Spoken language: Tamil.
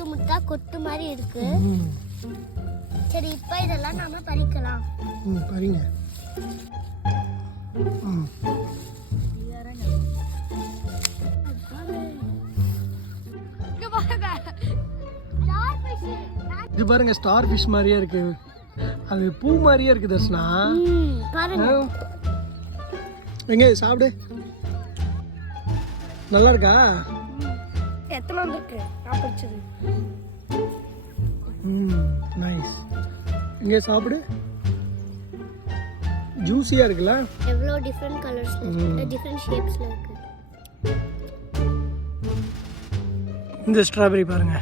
முத்து முத்தா கொத்து மாதிரி இருக்கு. சரி, இப்போ இதெல்லாம் நாம பறிக்கலாம். பறிங்க. இது பாருங்க, ஸ்டார் ஃபிஷ் மாதிரியே இருக்கு. அது பூ மாதிரியே இருக்கு தர்ஷனா. பாருங்க. எங்க சாப்பிடு. நல்லா இருக்கா? எத்தனை வந்துருக்கு? நான் பிடிச்சது. நைஸ். எங்க சாப்பிடு. ஜூஸியா இருக்குல்ல? எவ்வளோ டிஃப்ரெண்ட் கலர்ஸ்ல இருக்கு, டிஃப்ரெண்ட் ஷேப்ஸ்ல இருக்கு. இந்த ஸ்ட்ராபெரி பாருங்க.